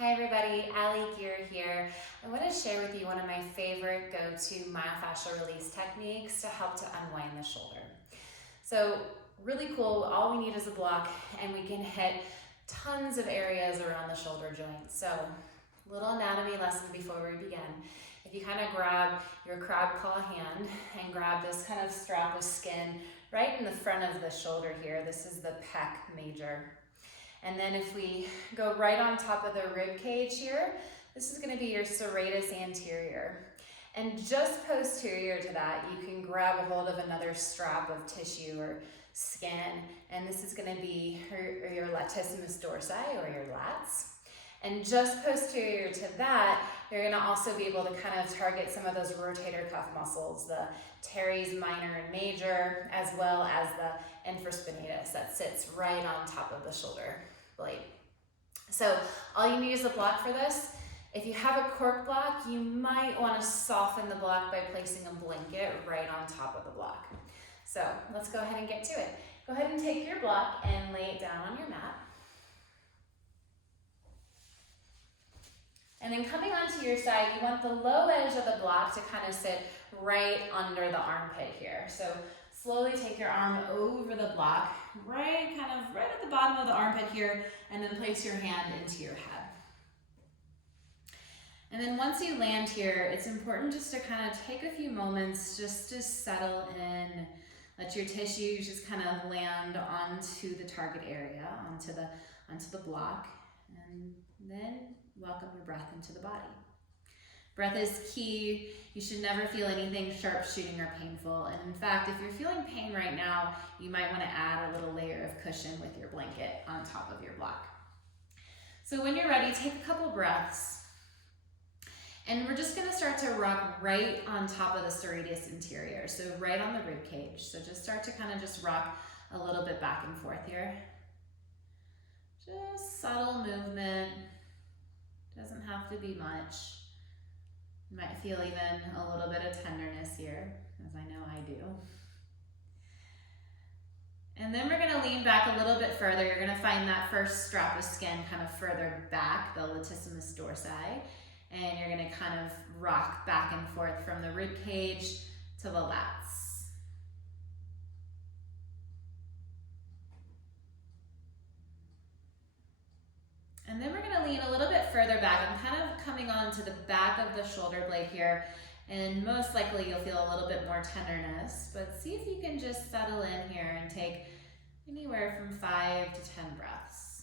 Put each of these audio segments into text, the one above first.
Hi everybody, Allie Geer here. I want to share with you one of my favorite go-to myofascial release techniques to help to unwind the shoulder. So really cool, all we need is a block and we can hit tons of areas around the shoulder joint. So little anatomy lesson before we begin. If you kind of grab your crab claw hand and grab this kind of strap of skin right in the front of the shoulder here, this is the pec major. And then if we go right on top of the rib cage here, this is going to be your serratus anterior. And just posterior to that, you can grab a hold of another strap of tissue or skin, and this is going to be your latissimus dorsi or your lats. And just posterior to that, you're going to also be able to kind of target some of those rotator cuff muscles, the teres minor and major, as well as the infraspinatus that sits right on top of the shoulder blade. So all you need is a block for this. If you have a cork block, you might want to soften the block by placing a blanket right on top of the block. So let's go ahead and get to it. Go ahead and take your block and lay it down on your mat. And then coming onto your side, you want the low edge of the block to kind of sit right under the armpit here. So slowly take your arm over the block, right at the bottom of the armpit here, and then place your hand into your head. And then once you land here, it's important just to kind of take a few moments just to settle in. Let your tissues just kind of land onto the target area, onto the block, and then welcome your breath into the body. Breath is key. You should never feel anything sharp shooting or painful. And in fact, if you're feeling pain right now, you might want to add a little layer of cushion with your blanket on top of your block. So when you're ready, take a couple breaths. And we're just going to start to rock right on top of the serratus anterior, so right on the rib cage. So just start to kind of just rock a little bit back and forth here. Just subtle movement. Doesn't have to be much. You might feel even a little bit of tenderness here, as I know I do. And then we're going to lean back a little bit further. You're going to find that first strap of skin kind of further back, the latissimus dorsi, and you're going to kind of rock back and forth from the rib cage to the lats. And then we're going to lean a little bit further back. I'm kind of coming on to the back of the shoulder blade here, and most likely you'll feel a little bit more tenderness, but see if you can just settle in here and take anywhere from 5 to 10 breaths.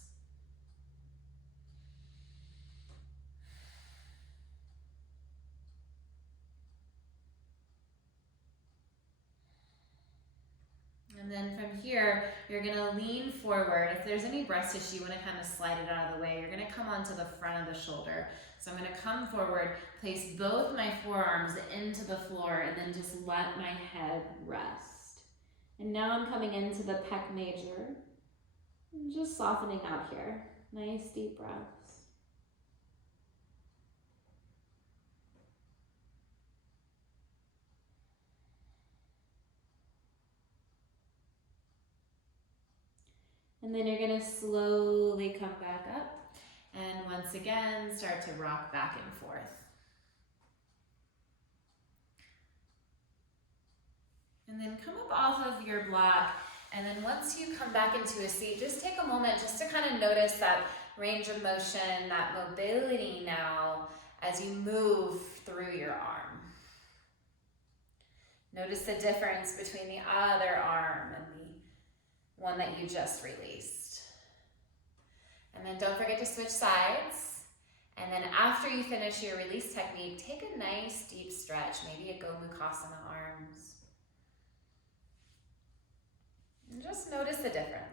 And then from here, you're going to lean forward. If there's any breast tissue, you want to kind of slide it out of the way. You're going to come onto the front of the shoulder. So I'm going to come forward, place both my forearms into the floor, and then just let my head rest. And now I'm coming into the pec major, and just softening out here. Nice deep breaths. And then you're going to slowly come back up and once again start to rock back and forth. And then come up off of your block, and then once you come back into a seat, just take a moment just to kind of notice that range of motion, that mobility now as you move through your arm. Notice the difference between the other arm and the one that you just released. And then don't forget to switch sides. And then after you finish your release technique, take a nice deep stretch, maybe a Gomukhasana arms. And just notice the difference.